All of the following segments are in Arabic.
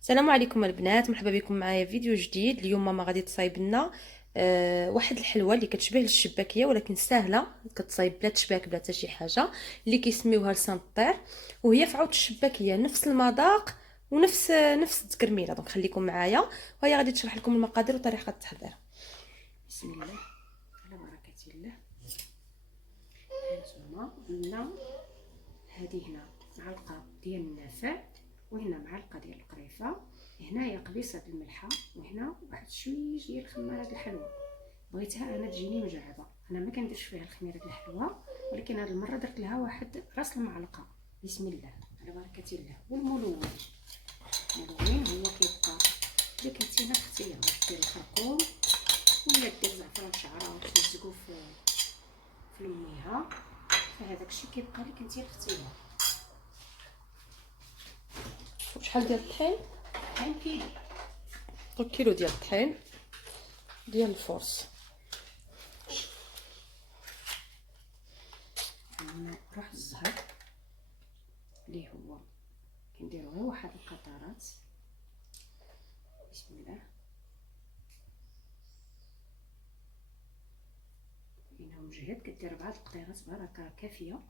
السلام عليكم البنات، مرحبا بكم معايا في فيديو جديد. اليوم ماما غادي تصايب لنا واحد الحلوه اللي كتشبه للشباكيه ولكن سهله، كتصايب بلا تشباك بلا حتى شي حاجه، اللي كيسميوها لسانطير، وهي في عود الشباكيه، نفس المذاق ونفس التكرميله. دونك خليكم معايا وهي غادي تشرح لكم المقادير وطريقه التحضير. بسم الله على بركة الله. هانتوما عندنا هذه هنا معلقة ديال النافع، وهنا معلقة ديال القريفة، هنايا قبيصة الملحة، وهنا واحد شويش ديال خمارة الحلوى. بغيتها انا تجيني مجعبة، انا ما كنديرش فيها الخميرة الحلوى، ولكن هذه المرة درت لها واحد راس المعلقة. بسم الله على بركة الله. والملون، الملون هو كيبقى اللي كنتينا في اختيار، دير الخرقوم ولا دير زعفران شعره وتلزقو في لميها، فهذاك الشيء كيبقى لك انت الاختيار. شحال ديال الطحين؟ عين كيلو. كيلو ديال الطحين ديال الفرص. عندنا روح الزهر اللي هو كنديرو غير واحد القطرات. بسم الله. هنا مجهد كدير 4 دقيقات بركه كافيه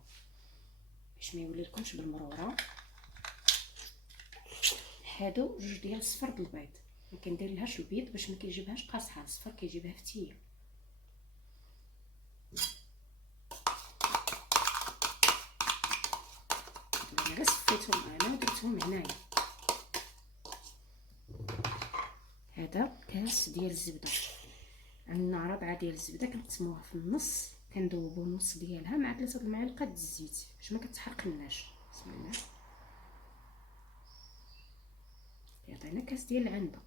باش ما يولي لكمش بالمروره. هادو جوج ديال صفر د البيض، ما كندير لهاش البيض باش ما كيجيبهاش قاصحه، الصفر كيجيبها فتيه. انا غير صفيتهم انا ودرتهم هنايا. هذا كاس ديال الزبده، عندنا 4 ديال الزبده كنقسموها في النص، كندوبو النص ديالها مع 3 المعالق د الزيت باش ما كتحرقناش. بسم الله. يعطينا كاس ديال العنبه،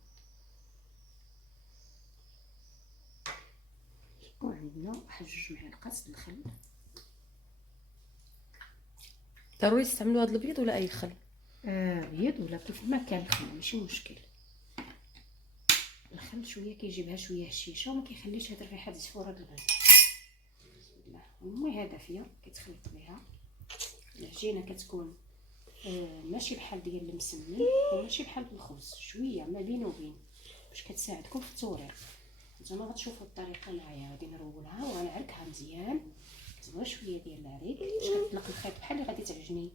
وعندنا واحد 2 معالق د الخل. ضروري تستعملوا هذا البيض ولا اي خل؟ بيض ولا كيف ما كان الخل ماشي مشكل. الخل شويه كيجيبها شويه هشيشه وما كيخليش هاد الريحه الزفوره د البيض. بسم الله. المهم هذا فيها كتخلط بها العجينه، كتكون ماشي بحال ديال المسمن وماشي بحال الخبز، شويه ما بين وبين باش كتساعدكم في التوريق. نتوما غتشوفوا الطريقه معايا، غادي نرولها وغنعركها مزيان. كتبغي شويه ديال العريق باش كتطلق الخيط بحال اللي غادي تعجني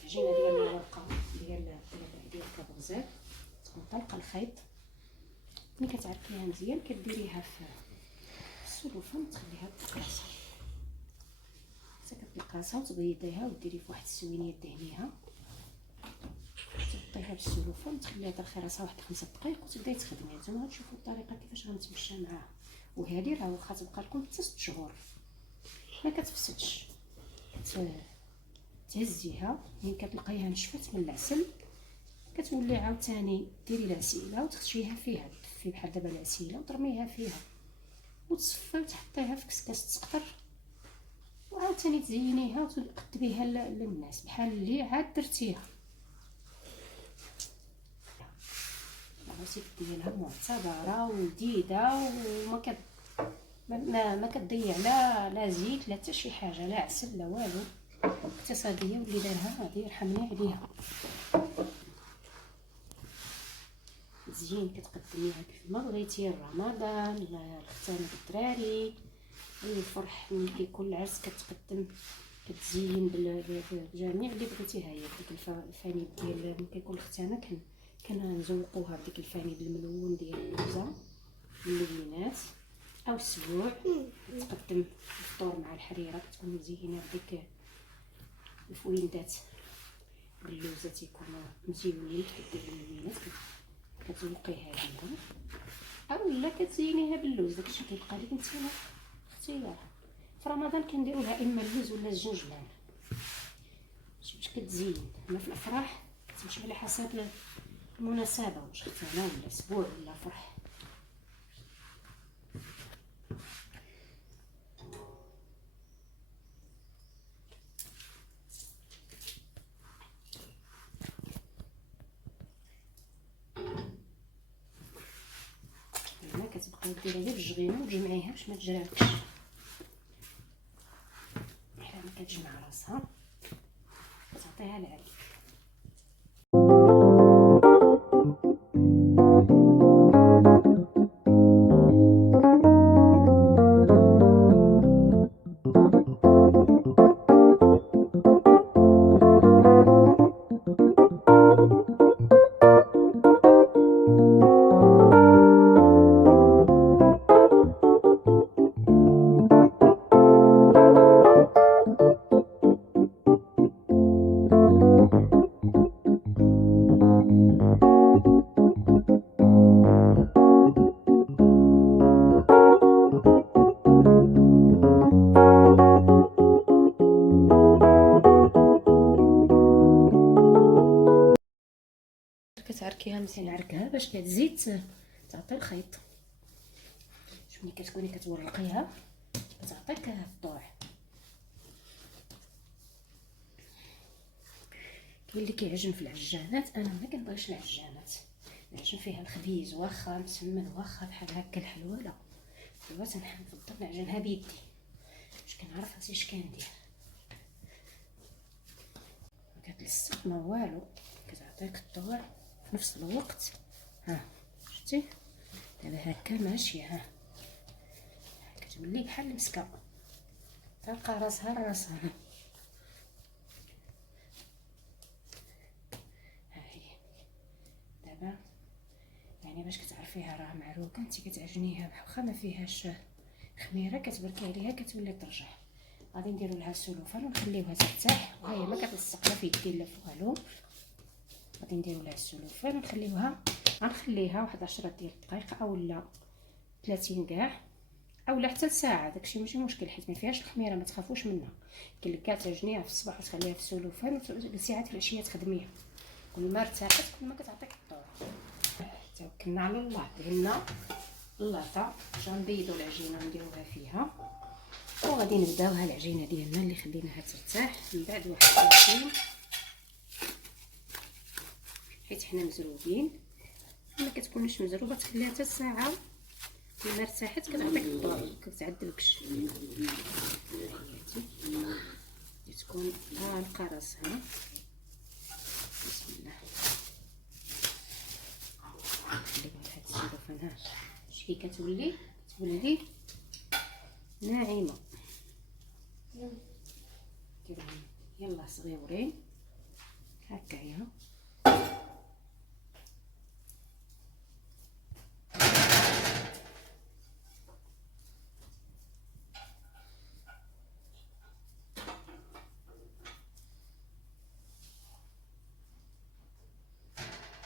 العجينه ديال الورقه ديال الكابوزات، تكون طلقه الخيط. ملي كتعركيها مزيان كديريها في السلوفان، تخليها تقاصر حتى كتقاصها وتبيضيها وديري في واحد السوينيه دهنيها، تغطيها بالسلوفان وتخليها ترخي راسها واحد 5 دقائق وتبداي تخدمي. نتوما غتشوفوا الطريقه كيفاش غنتمشى معاها. وهذه راه واخا تبقى لكم حتى 6 شهور ما كتفسدش. تهزيها ملي كتلقايها نشفت من العسل، كتولي عاوتاني ديري العسيله وتخشيها فيها، تدفي بحال دابا العسيله وترميها فيها وتصفي وتحطيها في كسكاس تسقطر، وعاوتاني تزينيها وتقدميها للناس بحال اللي عاد درتيها. الريسيبت ديالها معتبره ولذيذه وما كت ما كتضيع لا زيت لا حتى شي حاجه، لا عسل لا والو، اقتصاديه، واللي دارها غادي يرحمني عليها. زين كتقدميها كيف ما بغيتي، رمضان، الختان الدراري، الفرح ملي كيكون العرس كتقدم، كتزين بجميع اللي بغيتي. هي ديك الفاني ديال ملي كيكون الختانه كنزوقوها بديك الفاني بالملون ديال اللوزه الملونات، او السبوع كتقدم الفطور مع الحريره، كتكون مزينه بديك الفويندات باللوزه تيكونوا مزيونين، كدير الملونات كتزوقيها ليهم، او لا كتزينيها باللوز. داكشي كيبقى لك نتينا اختيار. في رمضان كنديروا لها اما اللوز ولا الزنجبان باش كتزين. اما في الافراح كتمشي على حسب المناسبه، واش ختانه ولا اسبوع ولا فرح. هنا كتبقاي ديريها بالجغينه وتجمعيها باش ما تجراكش، بحال ما كتجمع راسها كتعطيها العريق. كتعركيها مزيان. كنعركها باش كتزيد تعطي الخيط. شوف ملي كتكوني كتورقيها كتعطيك الطوع. كاين اللي كيعجن في العجانات، انا ما كنبغيش العجانات، العجن فيها الخبيز واخا مسمن واخا بحال هكا الحلوه، لا دابا تنفضل نعجنها بيدي باش كنعرف راسي اش كندير. ما كتلصق ما والو، كتعطيك الطوع في نفس الوقت. ها شتي دابا هكا ماشيه، ها كتولي بحال المسكه، تلقى راسها لراسها. ها هي دابا يعني باش كتعرفيها راه معروكه، انت كتعجنيها واخا ما فيهاش خميره، كتبركي عليها كتولي ترجع. غادي نديرو لها السلوفان ونخليوها ترتاح، وها هي ما كتلصق لا في يدي لا في والو. غادي نديرو لها السلوفان ونخليوها، غنخليها واحد 10 ديال الدقائق اولا 30 كاع اولا حتى ساعه، داكشي ماشي مشكل حيت ما فيهاش الخميره، ما تخافوش منها. كاين اللي كتعجنيها في الصباح وتخليها في السلوفان وجلسي عاد في العشيه تخدميها، كل ما ارتاحت كل ما كتعطيك الطور. توكلنا على الله، درنا اللاطه باش نبيضوا العجينه نديروها فيها، وغادي نبداوها العجينه ديالنا اللي خليناها ترتاح من بعد واحد 30، حيت حنا مزروبين. ما كتكونش مزروبه تخليها حتى ساعه، ملي ارتاحت كتعطيك الطور كتعدلكش، تكون طالقه راسها. بسم الله نخليوها لهاد السلوفان. ها شتي كتولي ناعمه. ديروهم يلا صغيورين هكايا.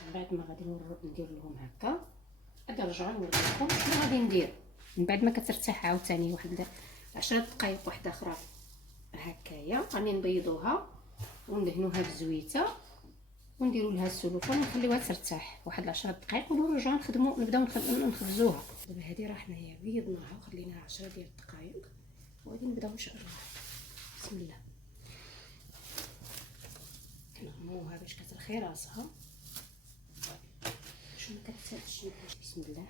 من بعد ما غادي ندير لهم هكا، غادي نرجعوا نوريكم شنو غادي ندير من بعد ما كترتاح عاوتاني واحد 10 دقائق واحده اخرى هكايا. غادي نبيضوها وندهنوها بالزويته ونديروا لها السلوفان ونخليوها ترتاح واحد 10 دقائق ونرجعوا نبداو نخبزوها. دابا هذه راه حنايا بيضناها وخليناها 10 ديال الدقائق وغادي نبداو نشربوها. بسم الله كنغمروها باش كترخي راسها باش ما كتسالش. بسم الله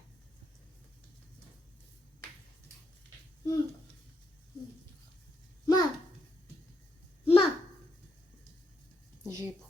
ما نجيبو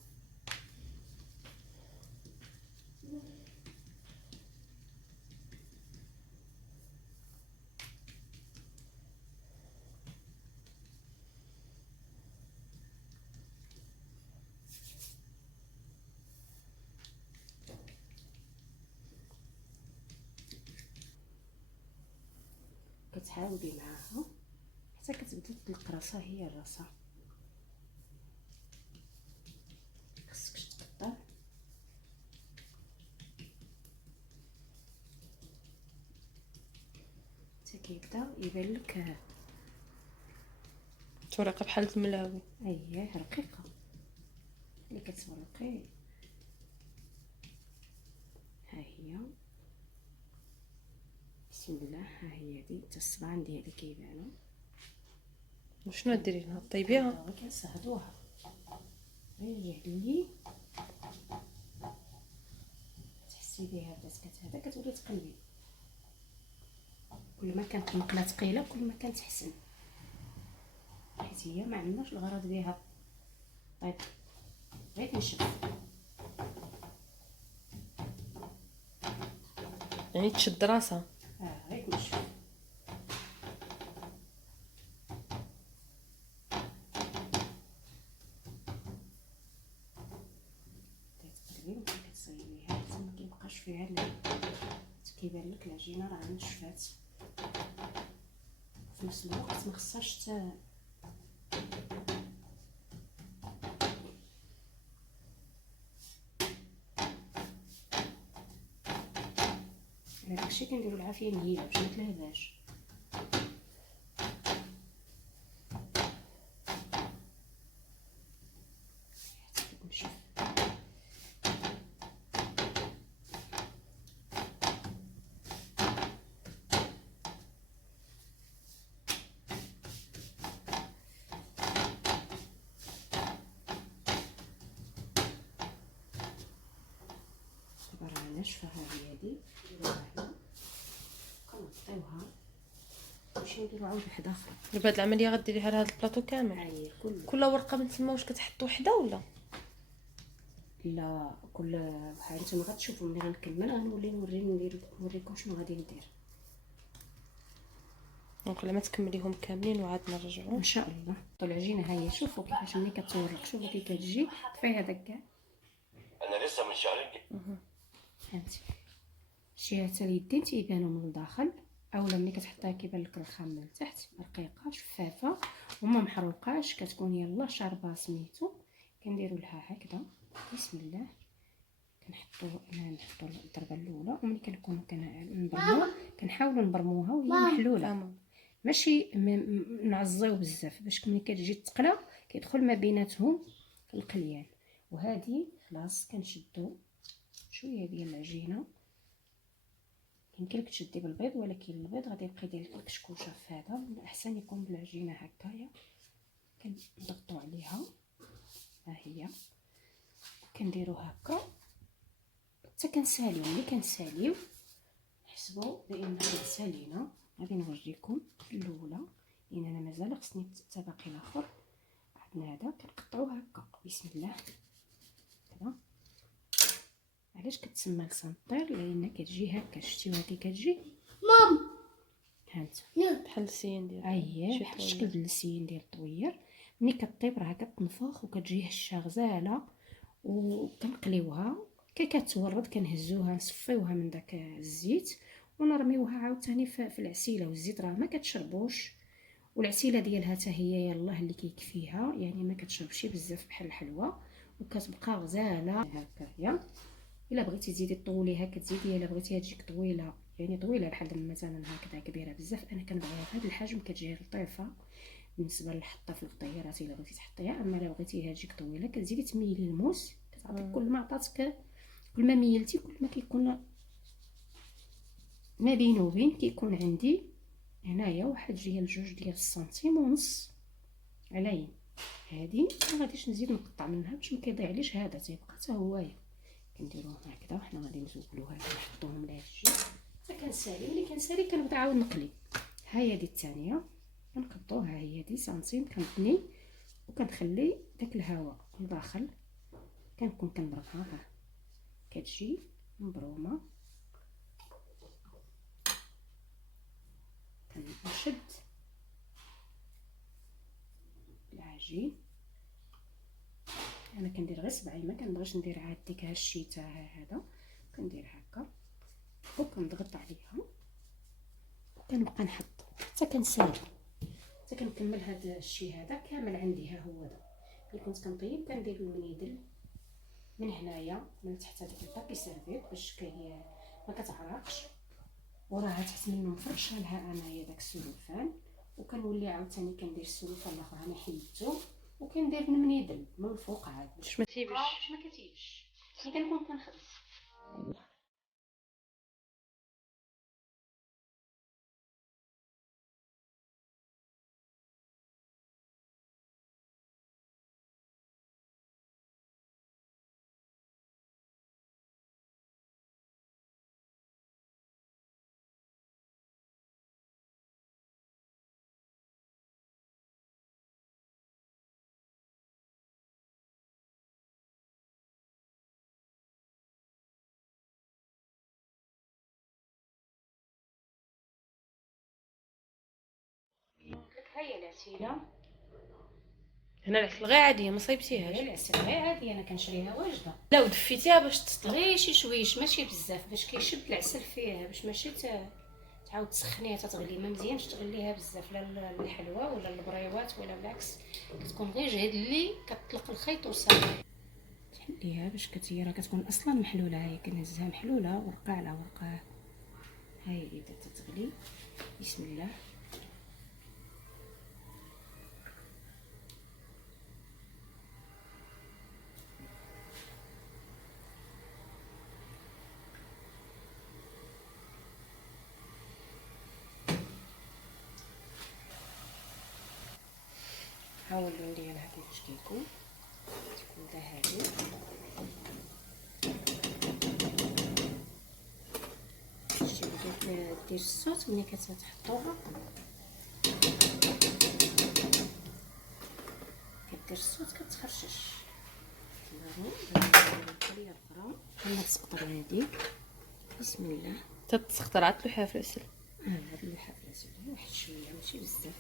كتعاودي معاها حتى كتبدا تطلق راسها هي راسها. خصك تقطع حتى كيبدا يبان لك تورقه بحال الملاوي. اييه رقيقه اللي كتورقي. ها هي بسم الله، ها هي دي حتى الصبعان ديالي كيبانوا. وشنو ديري لها؟ طيبيها كنصهدوها غير اللي تحسي بها بدات هذا كتولي تقلبي. كل ما كانت المقله ثقيله كل ما كانت احسن، حيت هي ما عندناش الغرض بها طيب غير تنشف. يعني تشد راسها. غير تنشف. كتقلبي وكتصايبيها حتى ما كيبقاش فيها كيبان لك العجينه راه نشفات. في نفس الوقت ما خصهاش هذاك الشيء كنديروا العافيه نهيله باش ما تلهباش. نشوف دابا راه ناشفه هذه نديروها هنا كنغطيوها ونمشيو نديرو عاود واحده اخرى. دابا هاد العمليه غديريها لهاد البلاطو كامل؟ هاهي كل ورقه من تما واش كتحط وحده ولا لا كل ها نتوما غتشوفوا ملي غنكمل غنولي نوريكم شنو غادي ندير. دونك لما تكمليهم كاملين وعاد نرجعوا ان شاء الله. طول العجينه ها هي شوفوا كيفاش ملي كتورق شوفوا كي كتجي طفي هذاك كاع. انا لسه من شهرين. فهمتي شي حتى اليدين تيبانوا من الداخل اولا ملي كتحطيها كيبان لك الخام من التحت رقيقه شفافه وما محروقاش كتكون يلاه شاربه سميتو. كنديروا لها هكذا بسم الله كنحطوا الضربه الاولى وملي كنكونوا كنبرمو كنحاولوا نبرموها وهي محلوله ماشي نعزيو بزاف باش ملي كتجي تقلى كيدخل ما بيناتهم القليان. وهذه خلاص كنشدوا شويه ديال العجينه. يمكن لك تشدي بالبيض ولكن البيض غادي يبقى يدير لك الكشكوشه في هذا الاحسن يكون بالعجينه هكايا. كنضغطوا عليها ها هي كنديروا هكا حتى كنساليو. ملي كنساليو نحسبوا بان سالينا. غادي نوريكم الاولى لان انا مازال خصني حتى باقي الاخر. عندنا هذا كنقطعوه هكا بسم الله كذا. علاش كتسمى السنطير؟ لان كتجي هكا شتيوها كي كتجي مام هانت بحال السين ديال اييه بحال الشكل ديال السين ديال الطوير. ملي كطيب راه كتنفخ وكتجي هشه غزاله وكنقليوها كي كتورد كنهزوها نصفيوها من داك الزيت ونرميوها عاوتاني في العسيله. والزيت راه ما كتشربوش والعسيله ديالها حتى هي يلاه اللي كيكفيها يعني ما كتشربش بزاف بحال الحلوى وكتبقى غزاله هكا هي. الا بغيتي تزيدي طوليها كتزيديها. الا بغيتيها تجيك طويله يعني طويله بحال مثلا هكذا كبيره بزاف انا كنبغيها في هذا الحجم كتجي لطيفه بالنسبه للحطه في القطيرات الا بغيتي تحطيها. اما الا بغيتيها تجيك طويله كتزيدي تميلي الموس كتعطيك كل ما عطاتك كل ما ميلتي كل ما كيكون ما بين وبين كيكون عندي هنايا واحد ديال 2 سنتيم ونص على هذه. ما غاديش نزيد نقطع منها باش ما كيضيعليش هذا تيبقى حتى هوايا. كنديروه هكذا وحنا غادي نزولوها نحطوهم لهادشي حتى كنسالي. ملي كنسالي كنبدا عاود نقلي. ها هي دي الثانيه كنقطوها هي دي سنتيم كنطني وكنخلي داك الهواء لداخل. كنكون كنضربها كتجي مبرومه. كنشد العجين. انا كندير غير صبعي ما كنبغيش ندير عاد ديك هالشيته هذا. كندير هكا وكنضغط عليها وكنبقى نحط حتى كنسالي حتى كنكمل هذا الشيء هذا كامل عندي. ها هو هذا ملي كنت كنطيب كندير المنيدل من هنايا من تحت هذيك البابي سيرفيت باش ما كتعرقش وراها تحت منه مفرشه لها انايا داك السلوفان. وكنولي عاوتاني كندير السلوفان الاخر انا حيدته وكندير المنيدل من الفوق عاد باش ما تيبش. ما كتيبش. ملي كنكون كنخبز هيا العسيله. هنا العسل غير عاديه ما صايبتيهاش؟ العسل غير عادي انا كنشريها واجده. لا ودفيتيها باش تطلع غير شي شويش ماشي بزاف باش كيشد العسل فيها باش ماشي تعاود تسخنيها تتغلي. ما مزيانش تغليها بزاف لا الحلوى ولا البريوات ولا بالعكس كتكون غير جهد اللي كتطلق الخيط وصافي. تحليها باش راه كتكون اصلا محلوله. هي كنهزها محلوله ورقه على ورقه هاي بدات تغلي. بسم الله. ها هو اللون ديالها كيفاش كيكون ذهبي. شتي بدات دير الصوت ملي كتحطوها، كدير الصوت كتخرشش. الطريقه الاخرى كنسقطر هذه. بسم الله. تتسخطر عاد تلوحها في العسل. هاد اللوحه في العسل واحد شويه ماشي بزاف،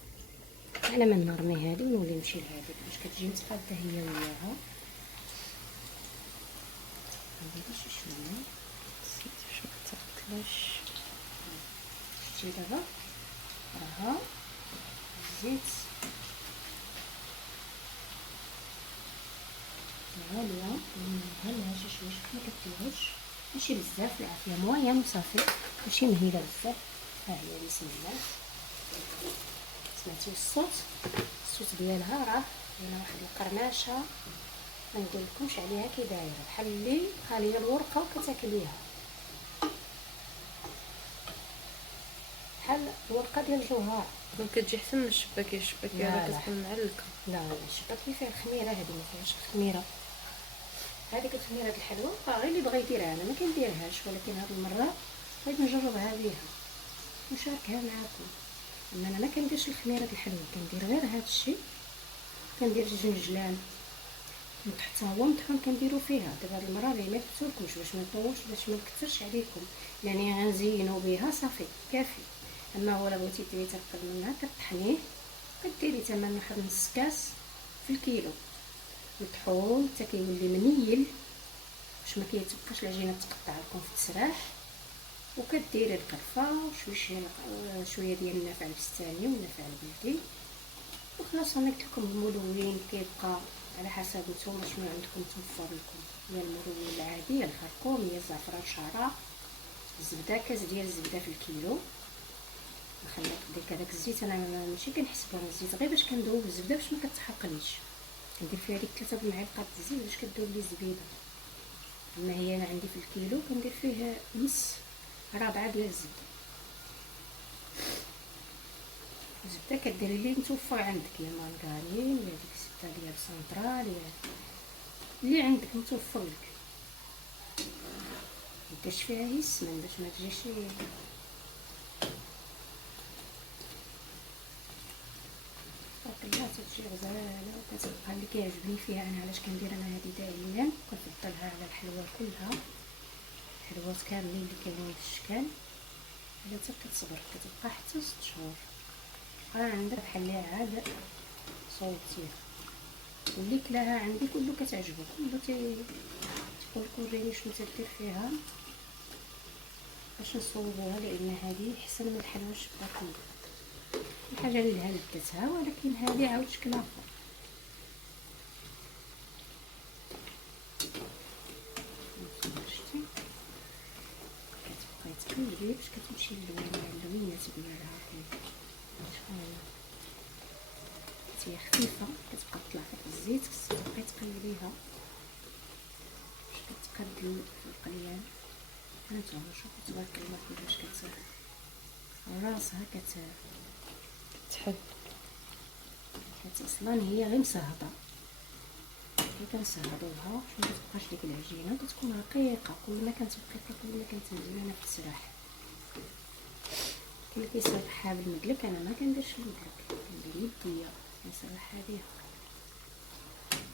على ما نرمي هذه ونولي نمشي لهذيك باش كتجي متقاده هي وياها. ندير شي شويه باش ما تسقطلاش. شتي دابا راها الزيت عاليه، نهلها شي شويه ما كتلهش، ماشي بزاف، العافيه موين وصافي، ماشي مهيله بزاف. ها هي بسم الله. سمعتي الصوت ديالها راه هنا واحد القرماشه ما نقولكمش عليها كي دايره، بحال اللي خاليه الورقه وكتاكليها، بحال الورقه ديال الجوهر. ممكن تجي احسن من الشباكيه. الشباكيه راه كتكون معلقه. لا الشباك اللي فيها الخميره، هذه ما فيهاش الخميره. هذيك الخميره الحلوه غير اللي بغا يديرها، انا ما كنديرهاش، ولكن هذه المره بغيت نجربها بها نشاركها معكم. اما انا ما كنديرش الخميره الحلوه، كندير غير هذا الشيء، كندير الجنجلان من تحت هو من تحت كنديرو فيها. دابا هاد المره اللي ما كتبتولكمش باش ما نطولش، باش ما نكثرش عليكم، يعني غنزينو بها صافي كافي. اما ولا بغيتي ديري تاكل منها كطحنيه، كديري تمن واحد نص كاس في الكيلو مطحون حتى كيولي منيل باش ما كيتبقاش العجينه تقطع لكم في التسراح. وكديري القرفه شويه ديال النافع البستاني والنافع البلدي، وخلاص. انا قلت لكم الملون كيبقى على حسب نتوما شنو عندكم توفر لكم، يا الملون العادي يا الخرقوم يا الزعفران شعره. الزبده كاس ديال الزبده في الكيلو، نخليك ديك هذاك الزيت. انا ماشي كنحسبو الزيت غير باش كندوب الزبده باش ما كتحرقنيش، كندير فيها ديك 3 المعالق الزيت باش كدوب لي الزبيده. اما هي انا عندي في الكيلو كندير فيه نص رابعه ديال الزبده. الزبده كديري لي متوفر عندك، يا مارغرين يا ديك الزبده ديال سنترال يا اللي عندك متوفر لك. مديرش فيها هي السمن باش ما تجيش الله تجي غزاله وكتبقى. اللي كيعجبني فيها انا علاش كندير انا هذه دائما، كنفضلها على الحلوى كلها، الحلوات كاملين اللي كاينين في الشكل، على حتى كتصبر كتبقى حتى 6 شهور. راه عندك بحال اللي عاد صوتيه واللي كلاها عندي كله كتعجبو، كله تيقول كوريني شنو تدير فيها باش نصوبوها، لان هذه احسن من الحلوى الشباكيه. الحاجه اللي لها لذتها، ولكن هذه عاود شكل اخر. شتي كتبقاي تقلبي باش كتمشي اللوينات ديالها شحال هي خفيفه، كتبقى تطلع فوق الزيت، كتبقاي تقلبيها باش كتقاد في القليان. هانتوما شوفوا تبارك الله كيفاش راسها تحل. اصلا هي غير مسهطه، ملي كنسهطوها باش ما تبقاش ديك العجينه كتكون رقيقه. كل ما كانت رقيقه كل ما كانت مزيانه في التسراح. كاين اللي كيسرحها بالمدلك، انا ما كنديرش المدلك، كندير يديا كنسرحها بها.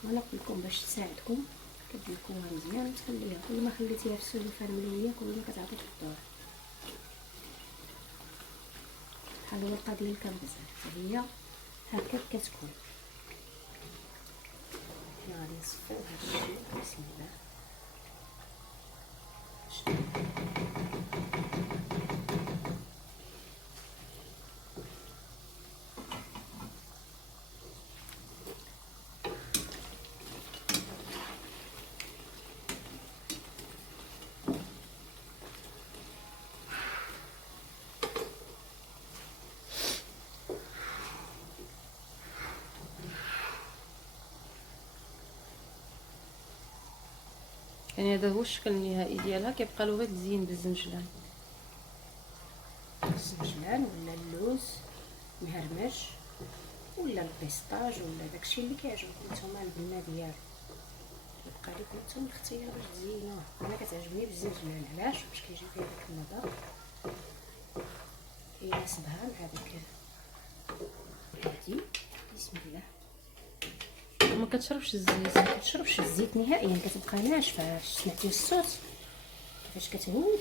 وانا قلت لكم باش تساعدكم كتدلكوها مزيان وتخليها، كل ما خليتيها في السلوفه المليه كل ما كتعطيك الدور. بحال الورقه ديال الكربزه هي هكا كتكون. غادي نصفيو هذا الشيء بسم الله. يعني هذا هو الشكل النهائي ديالها، كيبقى له غير تزيين بالزنجلان. الزنجلان ولا اللوز مهرمش ولا البيسطاج ولا داكشي اللي كيعجبكم نتوما البنه ديالو، يبقى لكم نتوما الاختيار باش تزينوه. انا كتعجبني بالزنجلان، علاش؟ باش كيجي فيها داك المذاق كيناسبها مع داك هادي. بسم الله. ما كتشربش الزيت. ما كتشربش الزيت نهائيا، كتبقى ناشفه. سمعتي الصوت كيفاش كتهود؟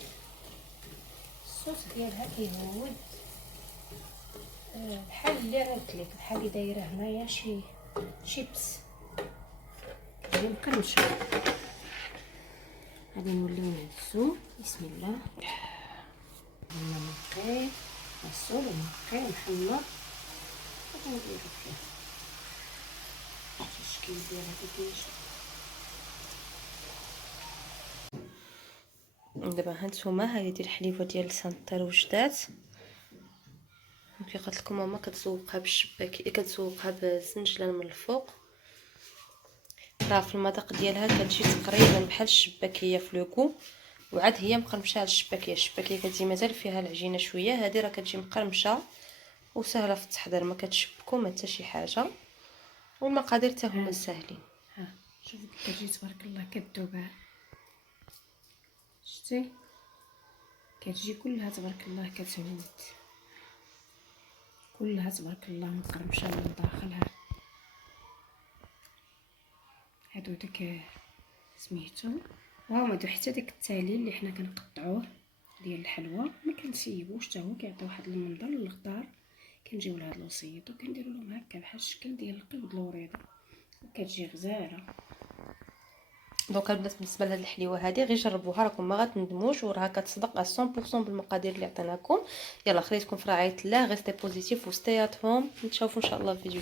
الصوت ديالها كيهود بحال اللي راه لك، بحال اللي دايره هنايا شي شيبس، كتجي مقرمشه. غادي نوليو نهزو. بسم الله. نقي غسول ونقي ونحمر ونديرو فيه الشكل ديالها كيفاش. دابا هانتوما هذه الحليوه ديال سانتر وجدات. كي قلت لكم ماما كتزوقها بالشباكيه، كتزوقها بالزنجلان من الفوق. راه في المذاق ديالها كتجي تقريبا بحال الشباكيه في لوكو، وعاد هي مقرمشه على الشباكيه. الشباكيه كتجي مازال فيها العجينه شويه، هذه راه كتجي مقرمشه وسهله في التحضير، ما كتشبكو حتى شي حاجه، والمقادير حتى هما ساهلين. ها شوفوا كي كتجي تبارك الله كذوبه، شتي كتجي كلها تبارك الله كتهود، كلها تبارك الله مقرمشه من داخلها. هادو داك سميتو وهما هادو، حتى داك التالي اللي حنا كنقطعوه ديال الحلوى ما كنسيبوش، حتى هو كيعطي واحد المنظر للغدار. كنجيو لهاد الوسيط وكنديروا لهم هكا بحال الشكل ديال القيود الوريضه، وكتجي غزاله. دونك البنات بالنسبه لهاد الحليوه هذه غير جربوها، راكم ما غتندموش، وراها كتصدق على 100% بالمقادير اللي عطيناكم. يلا خليتكم في رعايه الله، غير ستي بوزيتيف وستي ات هوم. نتشوفوا ان شاء الله في فيديو